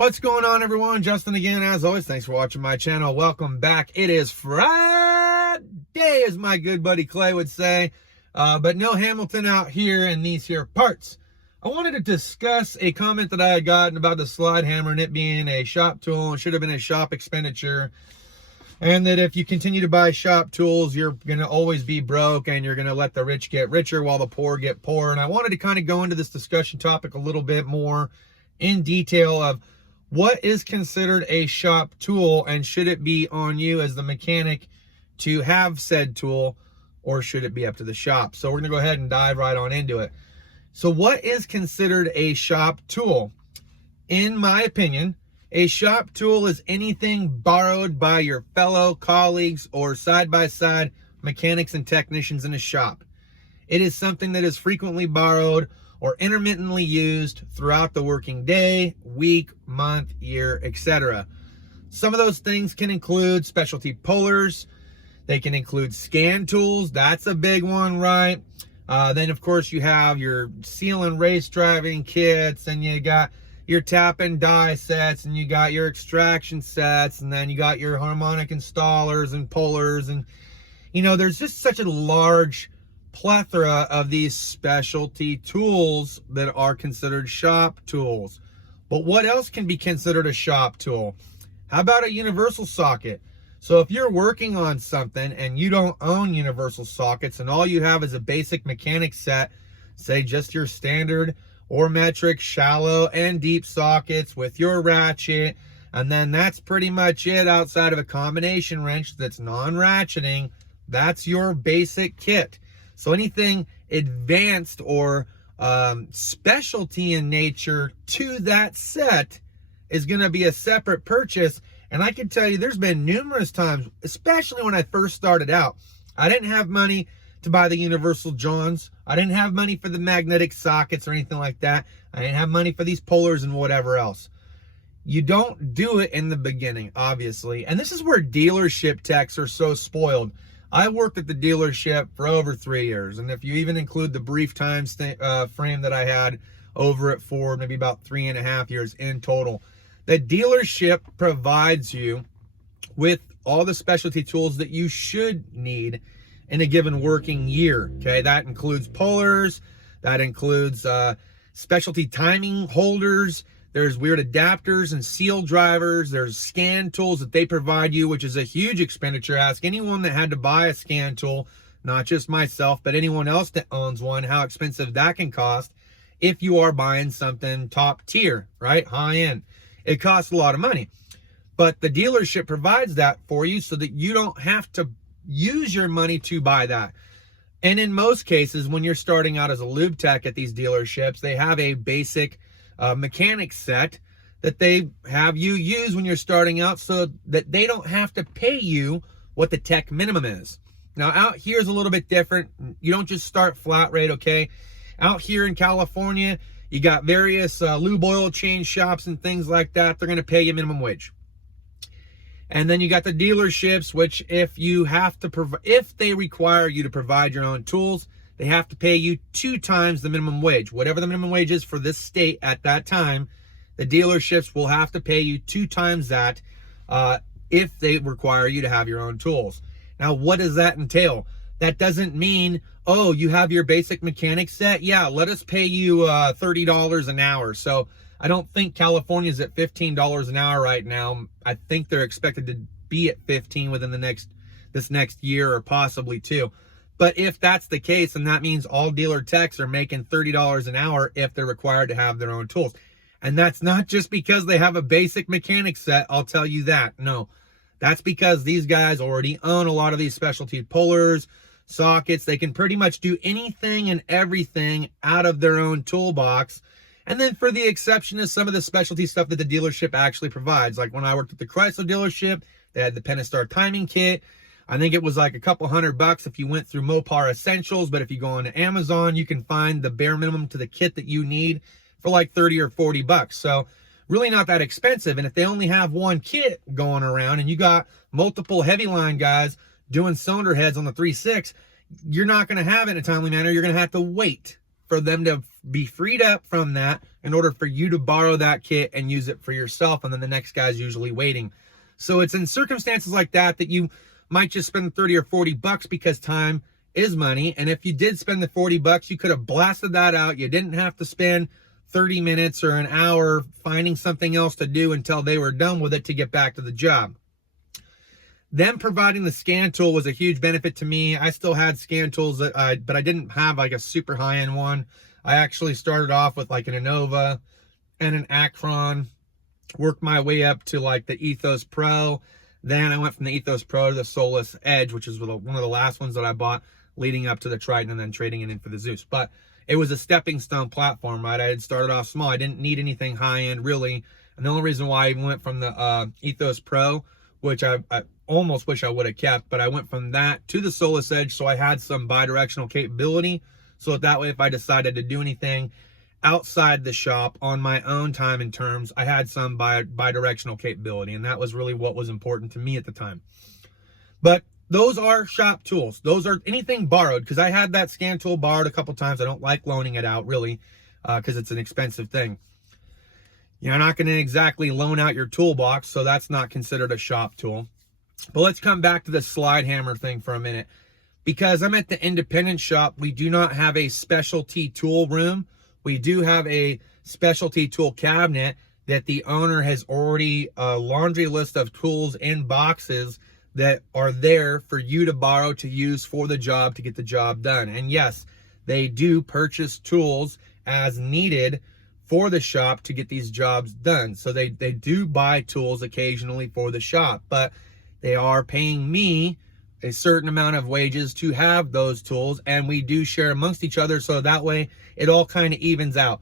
What's going on, everyone? Justin again, as always. Thanks for watching my channel. Welcome back. It is Friday, as my good buddy Clay would say, but no Hamilton out here in these here parts. I wanted to discuss a comment that I had gotten about the slide hammer and it being a shop tool and should have been a shop expenditure, and that if you continue to buy shop tools, you're going to always be broke and you're going to let the rich get richer while the poor get poorer. And I wanted to kind of go into this discussion topic a little bit more in detail of what is considered a shop tool, and should it be on you as the mechanic to have said tool, or should it be up to the shop? So we're going to go ahead and dive right on into it. So what is considered a shop tool? In my opinion, a shop tool is anything borrowed by your fellow colleagues or side-by-side mechanics and technicians in a shop. It is something that is frequently borrowed or intermittently used throughout the working day, week, month, year, etc. Some of those things can include specialty pullers. They can include scan tools. That's a big one, right? Then, of course, you have your seal and race driving kits, and you got your tap and die sets, and you got your extraction sets, and then you got your harmonic installers and pullers. And, you know, there's just such a large plethora of these specialty tools that are considered shop tools. But what else can be considered a shop tool? How about a universal socket? So if you're working on something and you don't own universal sockets and all you have is a basic mechanic set, say just your standard or metric shallow and deep sockets with your ratchet, and then that's pretty much it outside of a combination wrench that's non-ratcheting, that's your basic kit. So anything advanced or specialty in nature to that set is going to be a separate purchase. And I can tell you there's been numerous times, especially when I first started out, I didn't have money to buy the universal Johns. I didn't have money for the magnetic sockets or anything like that. I didn't have money for these pullers and whatever else. You don't do it in the beginning, obviously. And this is where dealership techs are so spoiled. I worked at the dealership for over 3 years, and if you even include the brief time frame that I had over it for maybe about 3.5 years in total, the dealership provides you with all the specialty tools that you should need in a given working year. Okay, that includes pullers, that includes specialty timing holders. There's weird adapters and seal drivers. There's scan tools that they provide you, which is a huge expenditure. Ask anyone that had to buy a scan tool, not just myself, but anyone else that owns one, how expensive that can cost if you are buying something top tier, right? High end. It costs a lot of money. But the dealership provides that for you so that you don't have to use your money to buy that. And in most cases, when you're starting out as a lube tech at these dealerships, they have a basic mechanic set that they have you use when you're starting out so that they don't have to pay you what the tech minimum is. Now out here is a little bit different. You don't just start flat rate, okay? Out here in California, you got various lube oil change shops and things like that. They're going to pay you minimum wage. And then you got the dealerships, which if they require you to provide your own tools, they have to pay you 2 times the minimum wage. Whatever the minimum wage is for this state at that time, the dealerships will have to pay you 2 times that if they require you to have your own tools. Now, what does that entail? That doesn't mean, oh, you have your basic mechanic set? Yeah, let us pay you $30 an hour. So I don't think California's at $15 an hour right now. I think they're expected to be at $15 within this next year or possibly 2. But if that's the case, then that means all dealer techs are making $30 an hour if they're required to have their own tools. And that's not just because they have a basic mechanic set, I'll tell you that. No, that's because these guys already own a lot of these specialty pullers, sockets. They can pretty much do anything and everything out of their own toolbox. And then for the exception of some of the specialty stuff that the dealership actually provides, like when I worked at the Chrysler dealership, they had the Pentastar timing kit. I think it was like a couple $100 if you went through Mopar Essentials, but if you go on Amazon, you can find the bare minimum to the kit that you need for like 30 or 40 bucks. So really not that expensive. And if they only have one kit going around and you got multiple heavy line guys doing cylinder heads on the 3.6, you're not going to have it in a timely manner. You're going to have to wait for them to be freed up from that in order for you to borrow that kit and use it for yourself. And then the next guy's usually waiting. So it's in circumstances like that that you might just spend 30 or 40 bucks because time is money. And if you did spend the 40 bucks, you could have blasted that out. You didn't have to spend 30 minutes or an hour finding something else to do until they were done with it to get back to the job. Them providing the scan tool was a huge benefit to me. I still had scan tools but I didn't have like a super high-end one. I actually started off with like an Innova and an Acron, worked my way up to like the Ethos Pro. Then I went from the Ethos Pro to the Solus Edge, which is one of the last ones that I bought leading up to the Triton and then trading it in for the Zeus. But it was a stepping stone platform, right? I had started off small. I didn't need anything high-end really. And the only reason why I went from the Ethos Pro, which I almost wish I would have kept, but I went from that to the Solus Edge, so I had some bi-directional capability. So that way, if I decided to do anything outside the shop on my own time and terms, I had some bi-directional capability, and that was really what was important to me at the time. But those are shop tools. Those are anything borrowed, because I had that scan tool borrowed a couple times. I don't like loaning it out, really, because it's an expensive thing. You're not going to exactly loan out your toolbox, so that's not considered a shop tool. But let's come back to the slide hammer thing for a minute. Because I'm at the independent shop, we do not have a specialty tool room. We do have a specialty tool cabinet that the owner has already a laundry list of tools in boxes that are there for you to borrow to use for the job to get the job done. And yes, they do purchase tools as needed for the shop to get these jobs done. So they do buy tools occasionally for the shop, but they are paying me a certain amount of wages to have those tools, and we do share amongst each other, so that way it all kind of evens out.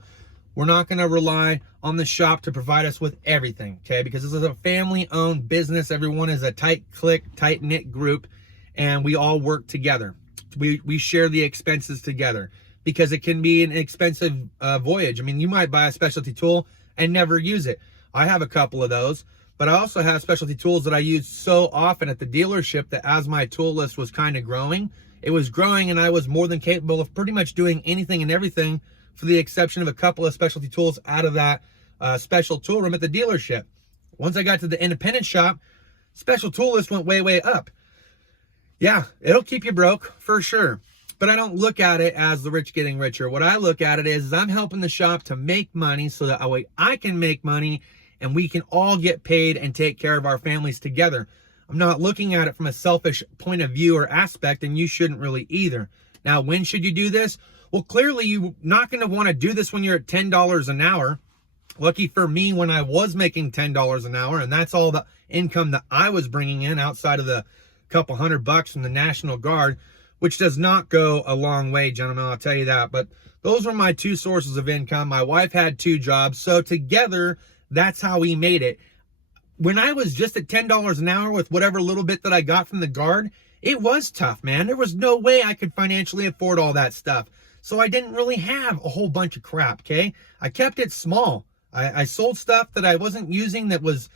We're not going to rely on the shop to provide us with everything, okay? Because this is a family-owned business. Everyone is a tight clique, tight-knit group, and we all work together. We share the expenses together because it can be an expensive voyage. I mean, you might buy a specialty tool and never use it. I have a couple of those. But I also have specialty tools that I use so often at the dealership that as my tool list was kind of growing, it was growing and I was more than capable of pretty much doing anything and everything for the exception of a couple of specialty tools out of that special tool room at the dealership. Once I got to the independent shop, special tool list went way, way up. Yeah, it'll keep you broke for sure. But I don't look at it as the rich getting richer. What I look at it is I'm helping the shop to make money so that way I can make money and we can all get paid and take care of our families together. I'm not looking at it from a selfish point of view or aspect, and you shouldn't really either. Now, when should you do this? Well, clearly you're not going to want to do this when you're at $10 an hour. Lucky for me, when I was making $10 an hour, and that's all the income that I was bringing in outside of the couple $100 from the National Guard, which does not go a long way, gentlemen, I'll tell you that. But those were my two sources of income. My wife had 2 jobs, so together, that's how we made it. When I was just at $10 an hour with whatever little bit that I got from the Guard, it was tough, man. There was no way I could financially afford all that stuff. So I didn't really have a whole bunch of crap, okay? I kept it small. I sold stuff that I wasn't using that was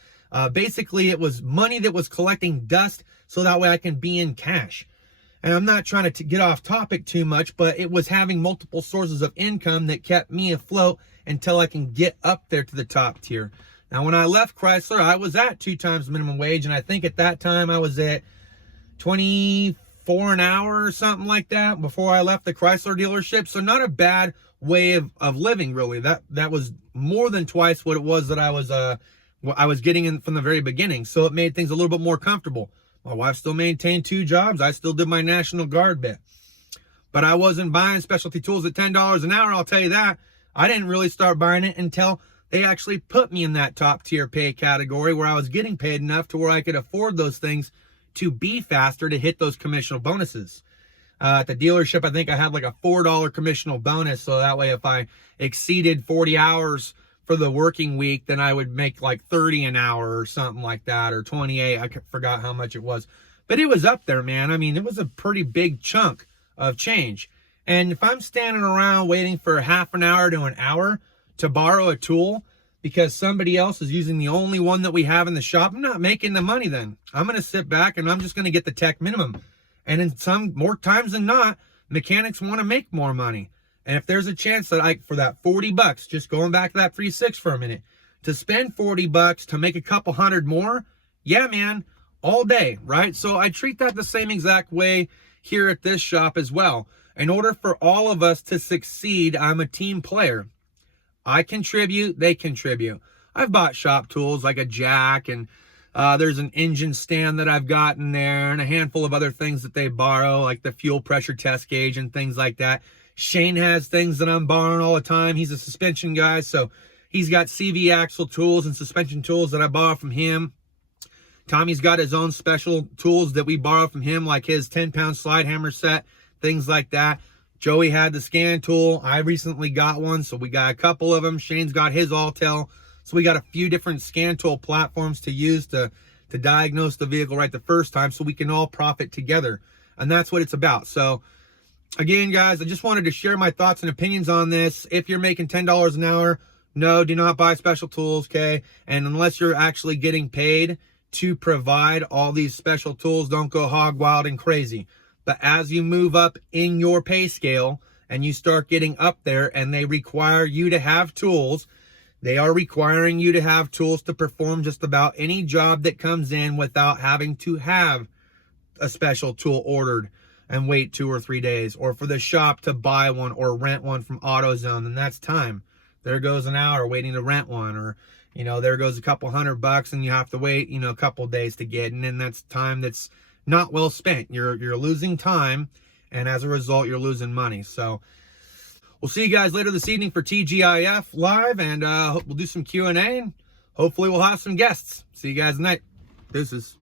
basically it was money that was collecting dust so that way I can be in cash. And I'm not trying to get off topic too much, but it was having multiple sources of income that kept me afloat until I can get up there to the top tier. Now, when I left Chrysler, I was at 2 times minimum wage, and I think at that time I was at $24 an hour or something like that before I left the Chrysler dealership. So not a bad way of living, really. That was more than twice what it was that I was getting in from the very beginning. So it made things a little bit more comfortable. My wife still maintained 2 jobs. I still did my National Guard bit. But I wasn't buying specialty tools at $10 an hour, I'll tell you that. I didn't really start buying it until they actually put me in that top tier pay category where I was getting paid enough to where I could afford those things to be faster to hit those commissional bonuses. At the dealership, I think I had like a $4 commissional bonus. So that way, if I exceeded 40 hours for the working week, then I would make like 30 an hour or something like that, or 28. I forgot how much it was, but it was up there, man. I mean, it was a pretty big chunk of change. And if I'm standing around waiting for half an hour to an hour to borrow a tool because somebody else is using the only one that we have in the shop, I'm not making the money then. I'm going to sit back and I'm just going to get the tech minimum. And in some more times than not, mechanics want to make more money. And if there's a chance that for that 40 bucks, just going back to that free 6 for a minute, to spend 40 bucks to make a couple hundred more, yeah, man, all day, right? So I treat that the same exact way here at this shop as well. In order for all of us to succeed, I'm a team player. I contribute, they contribute. I've bought shop tools like a jack, and there's an engine stand that I've gotten there, and a handful of other things that they borrow, like the fuel pressure test gauge and things like that. Shane has things that I'm borrowing all the time. He's a suspension guy, so he's got CV axle tools and suspension tools that I borrow from him. Tommy's got his own special tools that we borrow from him, like his 10-pound slide hammer set, things like that. Joey had the scan tool. I recently got one, so we got a couple of them. Shane's got his Alltel. So we got a few different scan tool platforms to use to diagnose the vehicle right the first time, so we can all profit together. And that's what it's about. So again, guys, I just wanted to share my thoughts and opinions on this. If you're making $10 an hour, no, do not buy special tools, okay? And unless you're actually getting paid to provide all these special tools, don't go hog wild and crazy. But as you move up in your pay scale and you start getting up there and they require you to have tools, they are requiring you to have tools to perform just about any job that comes in without having to have a special tool ordered and wait 2 or 3 days, or for the shop to buy one or rent one from AutoZone, and that's time. There goes an hour waiting to rent one, or, you know, there goes a couple $100 and you have to wait, you know, a couple days to get, and then that's time that's not well spent. You're losing time, and as a result, you're losing money. So we'll see you guys later this evening for TGIF Live, and we'll do some Q&A, and hopefully we'll have some guests. See you guys tonight. Deuces.